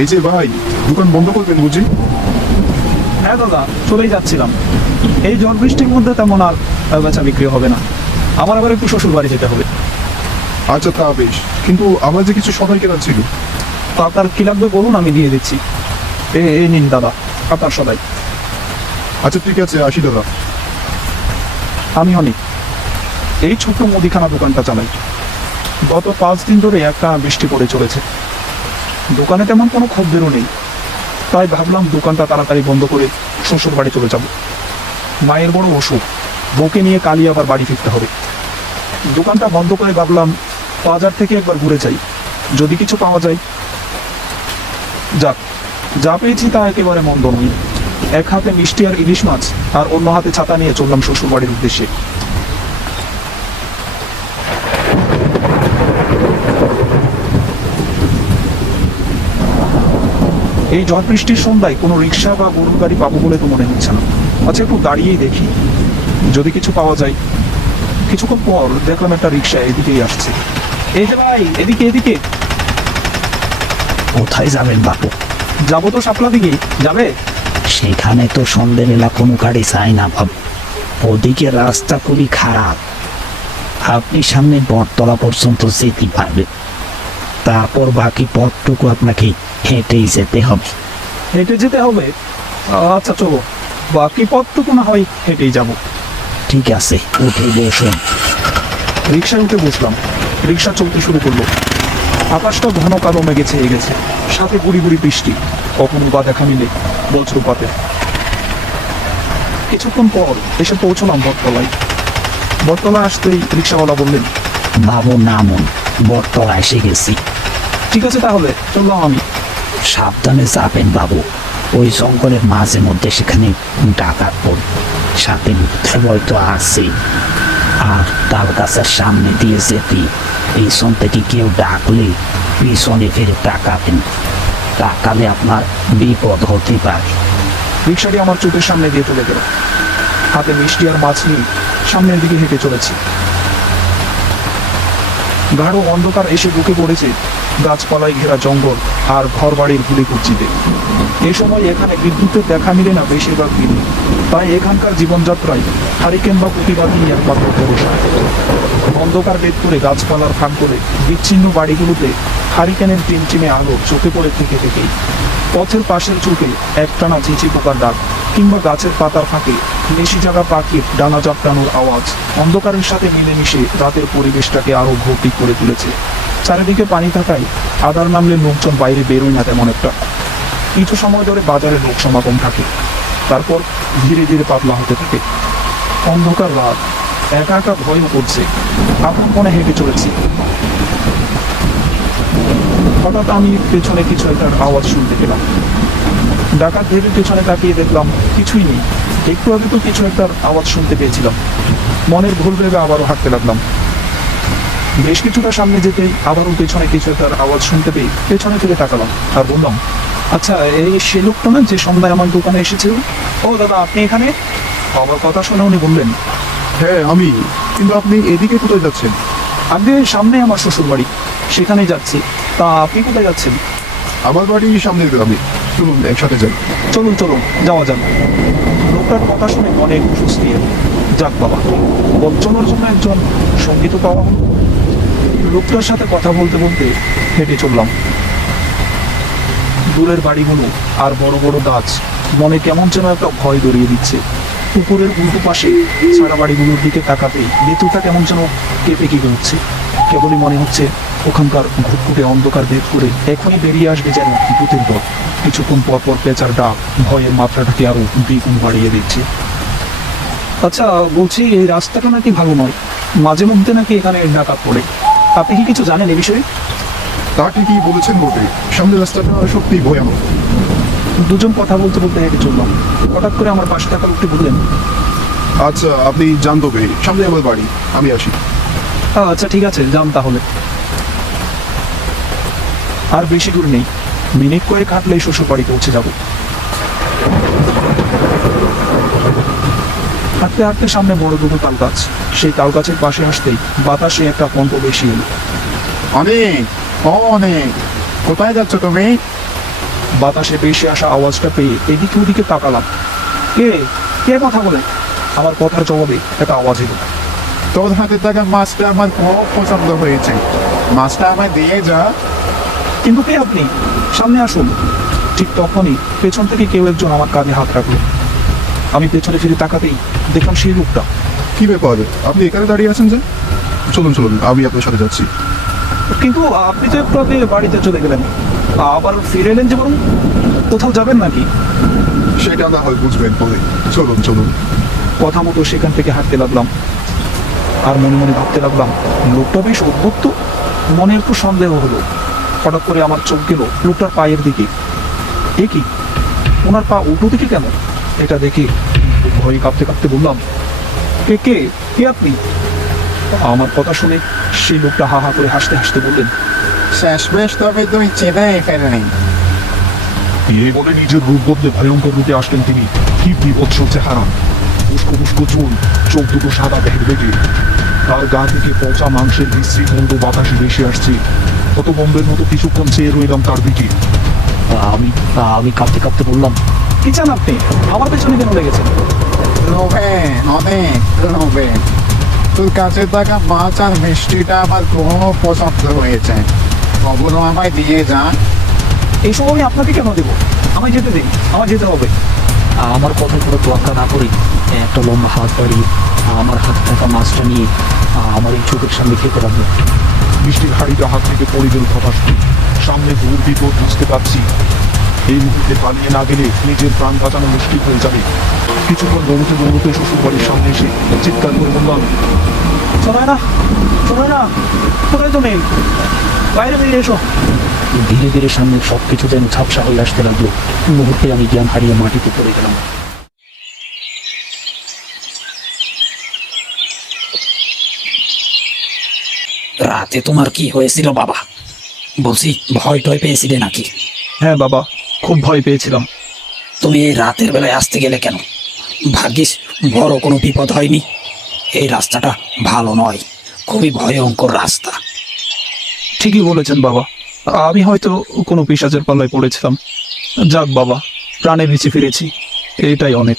এই যে ভাই, দোকান বন্ধ করবেন বুঝি? হ্যাঁ দাদা, চলেই যাচ্ছিলাম। এই ঝড় বৃষ্টির মধ্যে তেমন আর বেচা বিক্রি হবে না। আমার আবার একটু শ্বশুর বাড়ি যেতে হবে। আচ্ছা তা বেশ, কিন্তু আমার যে কিছু সদাই কেনার ছিল। তা আপনার কি লাগবে বলুন, আমি দিয়ে দিচ্ছি। এই নিন দাদা, আপনার সদাই। আচ্ছা ঠিক আছে, আসি দাদা। আমি অনেক এই ছোট্ট মুদিখানা দোকানটা চালাই। গত 5 দিন ধরে একটা বৃষ্টি পড়ে চলেছে। দোকানে তেমন কোনো খদ্দেরও নেই। তাই ভাবলাম দোকানটা তাড়াতাড়ি বন্ধ করে শ্বশুর বাড়ি চলে যাব। মায়ের বড় অসুখ, বউকে নিয়ে কালই আবার বাড়ি ফিরতে হবে। দোকানটা বন্ধ করে ভাবলাম বাজার থেকে একবার ঘুরে যাই, যদি কিছু পাওয়া যায়। যাক, যা পেয়েছি তা একেবারে মন্দ নয়। এক হাতে মিষ্টি আর ইলিশ মাছ, আর অন্য হাতে ছাতা নিয়ে চললাম শ্বশুর বাড়ির উদ্দেশ্যে। এই ঝড় বৃষ্টির সন্ধ্যায় কোনো রিক্সা বা গরুর গাড়ি পাবো বলে তো মনে হচ্ছে না। আচ্ছা, একটু দাঁড়িয়েই দেখি, যদি কিছু পাওয়া যায়। কিছুক্ষণ পর দেখলাম একটা রিক্সা এদিকেই আসছে। এই যে ভাই, এদিকে এদিকে। কোথায় যাবেন বাপু? যাবো তো শাপলা দিকে। যাবে? সেখানে তো সন্ধ্যেবেলা কোনো গাড়ি চাই না বাবু, ওদিকে রাস্তা খুবই খারাপ। আপনি সামনে বটতলা পর্যন্ত যেতে পারবেন, তারপর বাকি পথটুকু আপনাকে হেঁটেই যেতে হবে। হেঁটে যেতে হবে? আচ্ছা চলো, বাকি পথটুকু না হয় হেঁটেই যাব। ঠিক আছে, উঠে বসুন। রিক্সায় উঠে বসলাম। রিক্সা চলতে শুরু করলো। আকাশটা ঘন কালো মেঘে ছেয়ে গেছে, সাথে গুড়ি গুড়ি বৃষ্টি, কখনো বা দেখা মিলে বজ্রপাতে। কিছুক্ষণ পর এসে পৌঁছলাম বটতলায়। বটতলা আসতেই রিক্সাওয়ালা বললেন, বাবু নামুন, বটতলা এসে গেছি। ঠিক আছে তাহলে চললাম আমি। সাবধানে যাবেন বাবু, ওই জঙ্গলের মাঝে মধ্যে সেখানে ডাকাত পড়ে, সাথে ভয় তো আছে। আর তাল গাছের সামনে দিয়ে যেতে পিছন থেকে কেউ ডাকলে পিছনে ফিরে তাকাবেন, তাকালে আপনার বিপদ হতে পারে। রিক্সাটি আমার চোখের সামনে দিয়ে চলে গেল। হাতে মিষ্টি আর মাছ নিয়ে সামনের দিকে হেঁটে চলেছি। গাঢ় অন্ধকার এসে ঢুকে পড়েছে গাছপালায় ঘেরা জঙ্গল আর ঘর বাড়ির গুলি কুচিতে। এ সময় এখানে বিদ্যুতের দেখা মিলে না বেশিরভাগ দিন। তাই এখানকার জীবনযাত্রায় হারিকেন বা প্রতিবাদী একমাত্র ভরসা। অন্ধকার ভেদ করে গাছপালার ফাঁক করে বিচ্ছিন্ন বাড়িগুলোতে হারিকেনের টিমটিমে আলো চোখে পড়ে থেকে থেকেই। পথের পাশের চোখে একটানা ঝিঁচি পোকার ডাক, কিংবা গাছের পাতার ফাঁকে নিশি জাগা পাখির ডানা চাপটানোর আওয়াজ অন্ধকারের সাথে মিলেমিশে রাতের পরিবেশটাকে আরো ভৌতিক করে তুলেছে। চারিদিকে পানি থাকায় আধার নামলে লোকজন বাইরে বেরোয় না তেমন একটা। কিছু সময় ধরে বাজারে লোক সমাগম থাকে, তারপর ধীরে ধীরে পাতলা হতে থাকে। অন্ধকার রাত, একা একা ভয়ও করছে। আপন মনে হেঁটে চলেছি। হঠাৎ আমি পেছনে কিছু একটা আওয়াজ শুনতে পেলাম। ডাকাত ভেবে পেছনে তাকিয়ে দেখলাম কিছুই নেই। একটু আগে তো কিছু একটা আওয়াজ শুনতে পেয়েছিলাম। মনের ভুল ভেবে আবারও হাঁটতে লাগলাম। বেশ কিছুটা সামনে যেতেই আবারও পেছনে কিছু একটা আওয়াজ শুনতে পেয়ে পেছনে ফিরে তাকালাম আর বললাম, আচ্ছা এই সে লোকটা না যে সন্ধ্যায় আমার দোকানে এসেছিল? ও দাদা, আপনি এখানে? আমার কথা শুনে উনি বললেন, হ্যাঁ আমি, কিন্তু আপনি এদিকে কোথায় যাচ্ছেন? আগে সামনে আমার শ্বশুর বাড়ি, সেখানেই যাচ্ছি। তা আপনি কোথায় যাচ্ছেন? আমার বাড়ি সামনের গ্রামে, চলুন একসাথে যাই। চলুন চলুন, যাওয়া যাক। লোকটার কথা শুনে অনেক স্বস্তি এলো। যাক বাবা, বঞ্চনার জন্য একজন সঙ্গীত পাওয়া হলো। লোকটার সাথে কথা বলতে বলতে হেঁটে চললাম। দূরের বাড়িগুলো আর বড় বড় গাছ মনে কেমন যেন একটা ভয় দড়িয়ে দিচ্ছে। পুকুরের উল্টো পাশে ছাড়া বাড়িগুলোর দিকে তাকাতেই বেতুটা কেমন যেন কেঁপে কেঁপে উঠছে। কেবলই মনে হচ্ছে ওখানকার ঘুটঘুটে অন্ধকার ভেদ করে এখনই বেরিয়ে আসবে যেন ভূতের দল। কিছুক্ষণ পর পর পেঁচার ডাক ভয়ের মাত্রাটাকে আরো দ্বিগুণ বাড়িয়ে দিচ্ছে। আচ্ছা বলছি, এই রাস্তাটা নাকি ভালো নয়, মাঝে মধ্যে নাকি এখানে ডাকাত পড়ে। আপনি কি কিছু জানেন এ বিষয়ে? তা ঠিকই বলেছেন বটে, সামনের রাস্তাটা সত্যিই ভয়ানক। দুজন কথা বলতে বলতে হেঁটে চললাম। হঠাৎ করে আমার পাশে থাকা লোকটি বললেন, আচ্ছা আপনি যান তবে, সামনে আমার বাড়ি, আমি আসি। আচ্ছা ঠিক আছে, যান তাহলে। আর বেশি দূর নেই, মিনিট কয়েক হাঁটলেই শ্বশুর বাড়ি পৌঁছে যাব। হাঁটতে হাঁটতে সামনে বড় দুটো তাল গাছ। সেই তাল গাছের পাশে আসতেই বাতাসে একটা কম্প বেশি এলো। অনেক অনেক, কোথায় যাচ্ছ তুমি? বাতাসে ভেসে আসা আওয়াজটা পেয়ে এদিকে ওদিকে তাকালাম। কে কে কথা বলে? আমার কথার জবাবে একটা আওয়াজ এলো। তোর হাতে থাকা মাছটা আমার খুব পছন্দ হয়েছে, মাছটা আমায় দিয়ে যা। কিন্তু কে আপনি? সামনে আসুন। ঠিক তখনই পেছন থেকে কেউ একজন আমার কাঁধে হাত রাখলো। আমি পেছনে ফিরে তাকাতেই দেখলাম সেই লোকটা। কি ব্যাপার, আপনি এখানে দাঁড়িয়ে আছেন যে? চলুন চলুন, আমি আপনার সাথে যাচ্ছি। কিন্তু আপনি তো একটু আগে বাড়িতে চলে গেলেন, আবার ফিরে এলেন যে বরং। কোথাও যাবেন নাকি? সেটা না হয় বুঝবেন পরে। চলুন চলুন। কথা মতো সেখান থেকে হাঁটতে লাগলাম, আর মনে মনে ভাবতে লাগলাম লোকটা বেশ অদ্ভুত তো। মনে একটু সন্দেহ হলো। হঠাৎ করে আমার চোখ গেল লোকটার পায়ের দিকে। এ কি, ওনার পা উল্টো দিকে কেন? এটা দেখে ভয়ে কাঁপতে কাঁপতে বললাম, কে কে কে আপনি? আমার কথা শুনে সেই লোকটা হা হা করে হাসতে হাসতে বললেন, শেষমেশ তবে তুই চেনাই ফেলেনি। এই বলে নিজের রূপ বদলে ভয়ঙ্কর রূপে আসলেন তিনি। কি বিভৎস চেহারা, উস্কো উস্কো চুল, চোখ দুটো সাদা ভেড় বেগে, তার গা থেকে পচা মাংসের বিশ্রী গন্ধ বাতাসে ভেসে আসছে। কত বোম্বের মতো কিছুক্ষণ চেয়ে রইলাম তার দিকে। আমি কাঁপতে কাঁপতে বললাম, কি চান আপনি? আমার পেছনে কেন লেগেছেন? লোভে, অনেক লোভে। তোর কাছে থাকা মাছ আর মিষ্টিটা আমার খুব পছন্দ হয়েছে, ওগুলো আমায় দিয়ে যা। এই সময় আমি আপনাকে কেন দেবো? আমায় যেতে দিন, আমায় যেতে হবে। আমার কথা পুরো তোয়াক্কা না করে একটা লম্বা হাত বাড়িয়ে আমার হাতে থাকা মাছটা নিয়ে আমার এই চোখের সামনে খেতে লাগলো। বৃষ্টির হাড়িটা হাত থেকে পড়ে গেল হঠাৎ। সামনে দূর বিপদ বুঝতে পারছি। এই মুহূর্তে পালিয়ে না গেলে নিজের প্রাণ বাঁচানো মুশকিল হয়ে যাবে। কিছুক্ষণ দৌড়তে দৌড়তে শ্বশুর বাড়ির সামনে এসে চিৎকার করে বললাম, শোনায় না, শোনায় না, কোথায় তুমি? বাইরে বেরিয়ে এসো। ধীরে ধীরে সামনে সবকিছু যেন ঝাপসা হয়ে আসতে লাগলো। মুহূর্তে আমি জ্ঞান হারিয়ে মাটিতে পড়ে গেলাম। রাতে তোমার কি হয়েছিল বাবা? বলছি, ভয় টয় পেয়েছিলে নাকি? হ্যাঁ বাবা, খুব ভয় পেয়েছিলাম। তুমি এই রাতের বেলায় আসতে গেলে কেন? ভাগ্যিস বড় কোনো বিপদ হয়নি। এই রাস্তাটা ভালো নয়, খুবই ভয়ঙ্কর রাস্তা। ঠিকই বলেছেন বাবা, আমি হয়তো কোনো পিশাচের পাল্লায় পড়েছিলাম। যাক বাবা, প্রাণে বেঁচে ফিরেছি, এটাই অনেক।